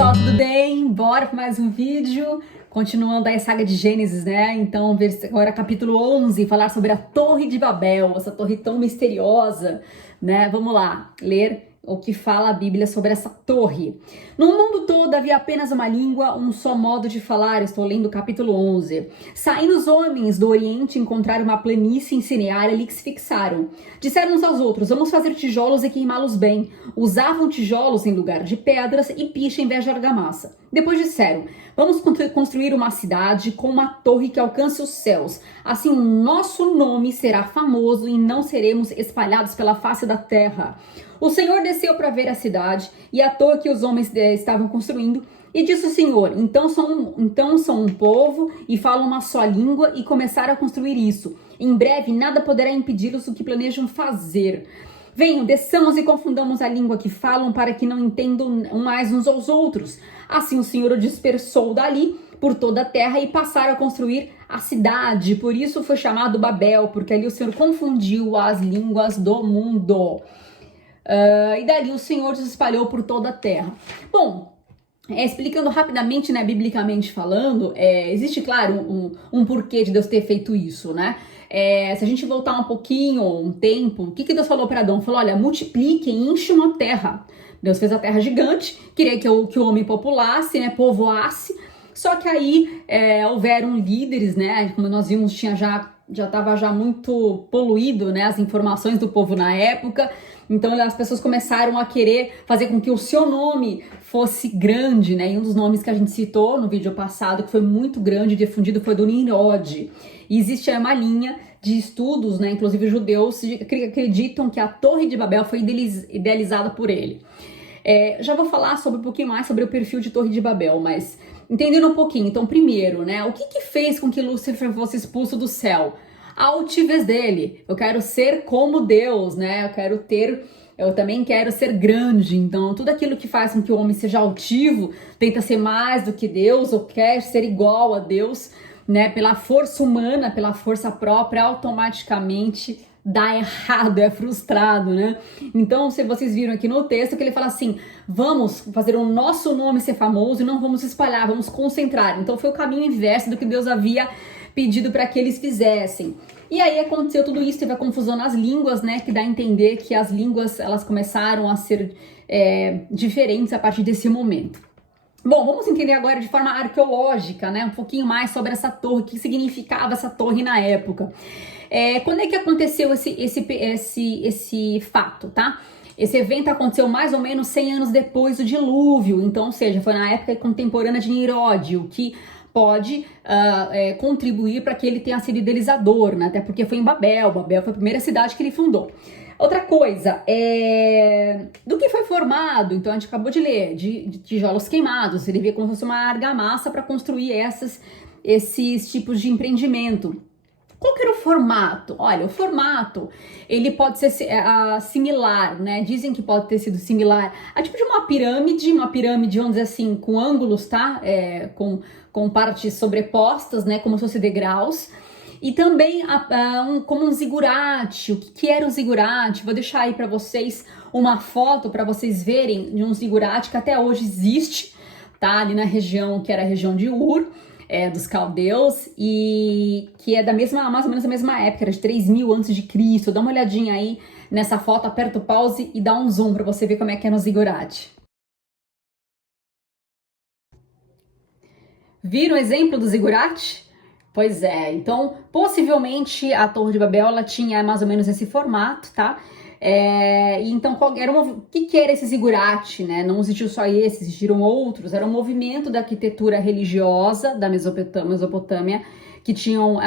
pessoal, tudo bem? Bora para mais um vídeo, continuando a saga de Gênesis, né? Então, agora capítulo 11, falar sobre a Torre de Babel, essa torre tão misteriosa, né? Vamos lá, ler o que fala a Bíblia sobre essa torre. No mundo todo havia apenas uma língua, um só modo de falar. Estou lendo o capítulo 11. Saindo os homens do Oriente encontraram uma planície incendiária, ali que se fixaram. Disseram uns aos outros: vamos fazer tijolos e queimá-los bem. Usavam tijolos em lugar de pedras e piche em vez de argamassa. Depois disseram: vamos construir uma cidade com uma torre que alcance os céus. Assim o nosso nome será famoso e não seremos espalhados pela face da terra. O Senhor desceu para ver a cidade e a torre que os homens estavam construindo, e disse o Senhor: então são um povo e falam uma só língua e começaram a construir isso. Em breve nada poderá impedi-los do que planejam fazer. Venham, desçamos e confundamos a língua que falam para que não entendam mais uns aos outros. Assim o Senhor o dispersou dali por toda a terra e passaram a construir a cidade. Por isso foi chamado Babel, porque ali o Senhor confundiu as línguas do mundo. E dali o Senhor se espalhou por toda a terra. Bom, explicando rapidamente, né, biblicamente falando, existe, claro, um porquê de Deus ter feito isso, né? Se a gente voltar um pouquinho, um tempo, o que Deus falou para Adão? Falou: olha, multiplique e encham a terra. Deus fez a terra gigante, queria que o homem populasse, né, povoasse. Só que aí houveram líderes, né, como nós vimos, já estava muito poluído, né, as informações do povo na época. Então as pessoas começaram a querer fazer com que o seu nome fosse grande, né? E um dos nomes que a gente citou no vídeo passado, que foi muito grande e difundido, foi do Nimrod. E existe uma linha de estudos, né? Inclusive judeus que acreditam que a Torre de Babel foi idealizada por ele. Já vou falar um pouquinho mais sobre o perfil de Torre de Babel, mas entendendo um pouquinho. Então, primeiro, né? O que fez com que Lúcifer fosse expulso do céu? A altivez dele. Eu quero ser como Deus, né? Eu também quero ser grande. Então, tudo aquilo que faz com que o homem seja altivo, tenta ser mais do que Deus, ou quer ser igual a Deus, né? Pela força humana, pela força própria, automaticamente dá errado, é frustrado, né? Então, se vocês viram aqui no texto que ele fala assim: vamos fazer o nosso nome ser famoso e não vamos espalhar, vamos concentrar. Então, foi o caminho inverso do que Deus havia pedido para que eles fizessem. E aí aconteceu tudo isso, teve a confusão nas línguas, né, que dá a entender que as línguas, elas começaram a ser diferentes a partir desse momento. Bom, vamos entender agora de forma arqueológica, né, um pouquinho mais sobre essa torre, o que significava essa torre na época. Quando é que aconteceu esse fato, tá? Esse evento aconteceu mais ou menos 100 anos depois do dilúvio, então, ou seja, foi na época contemporânea de Nimrod, o que pode contribuir para que ele tenha sido idealizador, né? Até porque foi em Babel. Babel foi a primeira cidade que ele fundou. Outra coisa, do que foi formado, então a gente acabou de ler, de tijolos queimados. Ele vê como se fosse uma argamassa para construir esses tipos de empreendimento. Qual que era o formato? Olha, o formato, ele pode ser similar, né? Dizem que pode ter sido similar a tipo de uma pirâmide, vamos dizer assim, com ângulos, tá? Com partes sobrepostas, né? Como se fosse degraus. E também como um zigurate. O que era um zigurate? Vou deixar aí para vocês uma foto para vocês verem de um zigurate que até hoje existe, tá? Ali na região, que era a região de Ur. Dos caldeus, e que é mais ou menos da mesma época, era de 3000 a.C. Dá uma olhadinha aí nessa foto, aperta o pause e dá um zoom para você ver como é que é no zigurate. Viram o exemplo do zigurate? Pois é, então possivelmente a Torre de Babel ela tinha mais ou menos esse formato, tá? Então, o que era esse zigurate, né? Não existiu só esse, existiram outros. Era um movimento da arquitetura religiosa da Mesopotâmia que tinham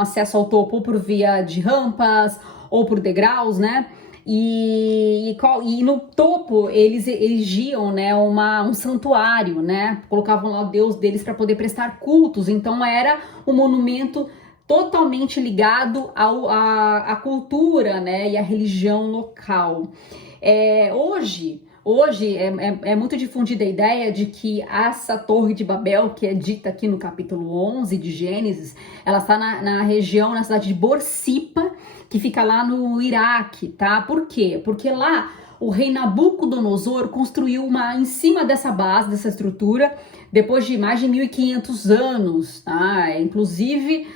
acesso ao topo por via de rampas ou por degraus, né? E no topo eles erigiam, né, um santuário, né? Colocavam lá o deus deles para poder prestar cultos. Então era um monumento totalmente ligado à cultura, né, e à religião local. Hoje é muito difundida a ideia de que essa Torre de Babel, que é dita aqui no capítulo 11 de Gênesis, ela está na região, na cidade de Borsippa, que fica lá no Iraque, tá? Por quê? Porque lá o rei Nabucodonosor construiu uma em cima dessa base, dessa estrutura, depois de mais de 1500 anos, tá? Inclusive,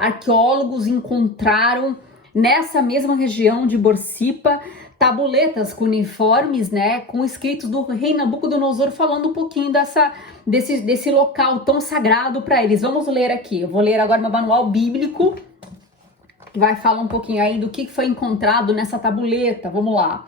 arqueólogos encontraram nessa mesma região de Borsippa tabuletas cuneiformes, né, com escritos do rei Nabucodonosor falando um pouquinho desse local tão sagrado para eles. Vamos ler aqui. Eu vou ler agora meu manual bíblico, que vai falar um pouquinho aí do que foi encontrado nessa tabuleta. Vamos lá.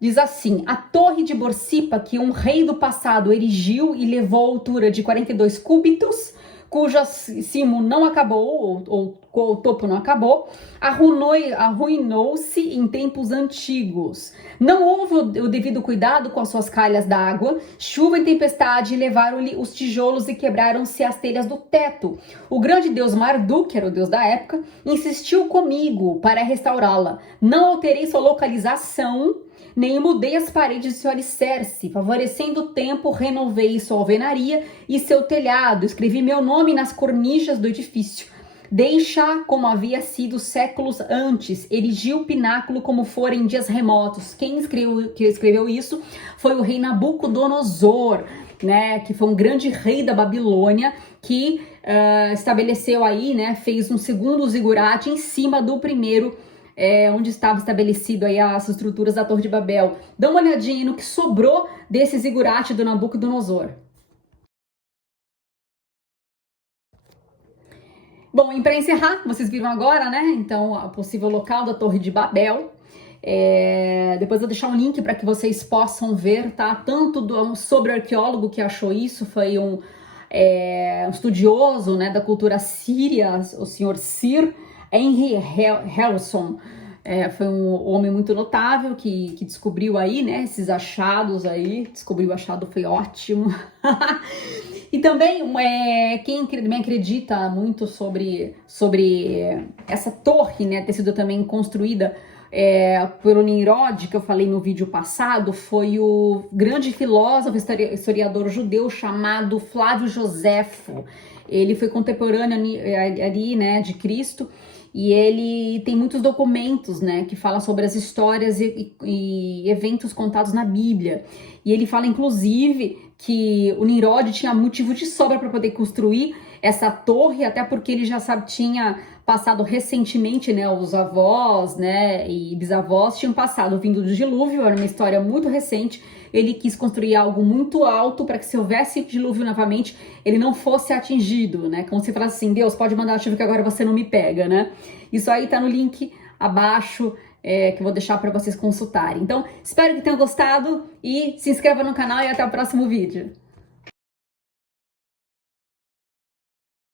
Diz assim: a torre de Borsippa, que um rei do passado erigiu e levou a altura de 42 cúbitos, cujo cimo não acabou, ou o topo não acabou, arruinou-se em tempos antigos. Não houve o devido cuidado com as suas calhas d'água, chuva e tempestade levaram-lhe os tijolos e quebraram-se as telhas do teto. O grande deus Marduk, que era o deus da época, insistiu comigo para restaurá-la. Não alterei sua localização, nem mudei as paredes de seu alicerce, favorecendo o tempo, renovei sua alvenaria e seu telhado, escrevi meu nome nas cornijas do edifício. Deixa como havia sido séculos antes, erigi o pináculo como fora em dias remotos. Quem escreveu isso foi o rei Nabucodonosor, né, que foi um grande rei da Babilônia, que estabeleceu aí, né, fez um segundo zigurate em cima do primeiro, onde estava estabelecido aí as estruturas da Torre de Babel. Dá uma olhadinha no que sobrou desse zigurate do Nabucodonosor. Bom, e para encerrar, vocês viram agora, né? Então, o possível local da Torre de Babel. Depois eu vou deixar um link para que vocês possam ver, tá? Tanto sobre o arqueólogo que achou isso, foi um estudioso, né, da cultura síria, o senhor Sir Henry Harrison. Foi um homem muito notável que descobriu aí, né, esses achados aí. Descobriu o achado, foi ótimo. E também, quem também acredita muito sobre essa torre, né, ter sido também construída pelo Nimrod, que eu falei no vídeo passado, foi o grande filósofo, historiador judeu chamado Flávio Joséfo. Ele foi contemporâneo ali, né, de Cristo, e ele tem muitos documentos, né, que falam sobre as histórias e eventos contados na Bíblia. E ele fala, inclusive, que o Nimrod tinha motivo de sobra para poder construir essa torre, até porque ele já tinha passado recentemente, né, os avós, né, e bisavós tinham passado vindo do dilúvio, era uma história muito recente. Ele quis construir algo muito alto para que, se houvesse dilúvio novamente, ele não fosse atingido, né? Como se falasse assim: Deus, pode mandar a chuva que agora você não me pega, né? Isso aí tá no link abaixo, que eu vou deixar para vocês consultarem. Então, espero que tenham gostado e se inscreva no canal e até o próximo vídeo.